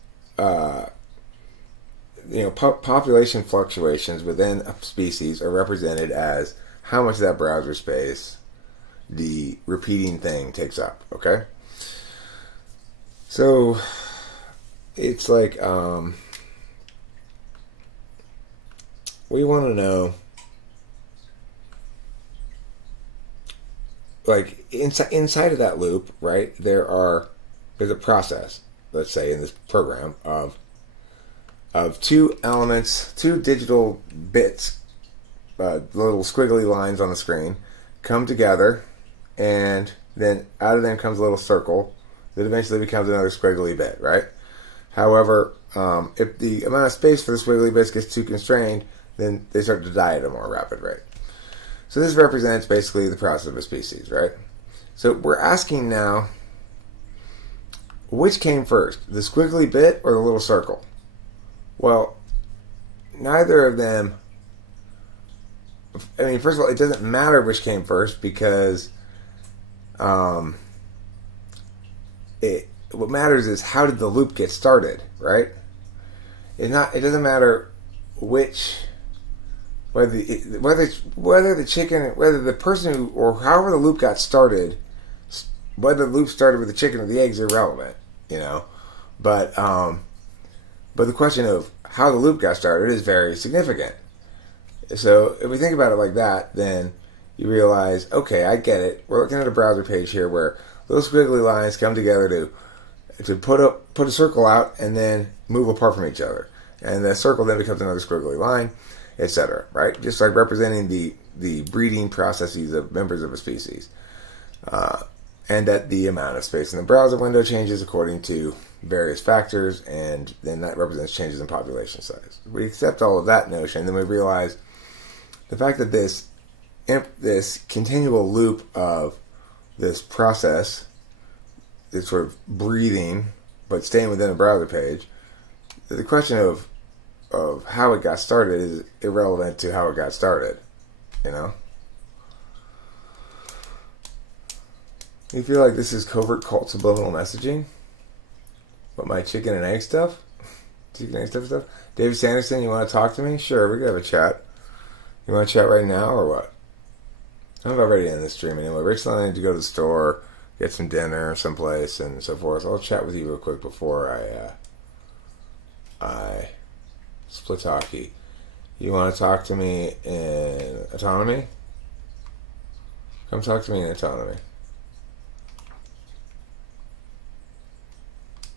population fluctuations within a species are represented as how much of that browser space the repeating thing takes up. Okay, so it's like we want to know, like inside of that loop, right? There's a process, let's say in this program, of two elements, two digital bits, little squiggly lines on the screen, come together, and then out of them comes a little circle that eventually becomes another squiggly bit, right? However, if the amount of space for the squiggly bits gets too constrained, then they start to die at a more rapid rate. So this represents basically the process of a species, right? So we're asking now, which came first, the squiggly bit or the little circle? Well, neither of them. I mean, first of all, it doesn't matter which came first because what matters is how did the loop get started, right? It doesn't matter whether the person who, or however the loop got started, whether the loop started with the chicken or the eggs is irrelevant, But the question of how the loop got started is very significant. So if we think about it like that, then you realize, okay, I get it. We're looking at a browser page here where little squiggly lines come together to put a circle out and then move apart from each other. And the circle then becomes another squiggly line, etc. Right? Just like representing the breeding processes of members of a species. And that the amount of space in the browser window changes according to various factors, and then that represents changes in population size. We accept all of that notion, then we realize the fact that this this continual loop of this process, this sort of breathing, but staying within the browser page. The question of how it got started is irrelevant to how it got started. You know? You feel like this is covert cult subliminal messaging? What, my chicken and egg stuff? Chicken and egg stuff? David Sanderson, you want to talk to me? Sure, we can have a chat. You want to chat right now or what? I'm about ready to end the stream anyway. Rachel and I need to go to the store, get some dinner someplace and so forth. I'll chat with you real quick before I split hockey. You want to talk to me in autonomy? Come talk to me in autonomy.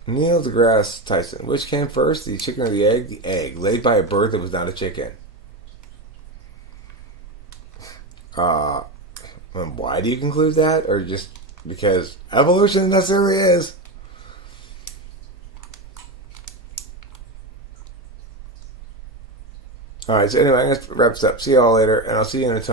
Neil deGrasse Tyson. Which came first, the chicken or the egg? The egg, laid by a bird that was not a chicken. And why do you conclude that? Or just because evolution necessarily is? Alright, so anyway, I'm going to wrap this up. See you all later, and I'll see you in a time.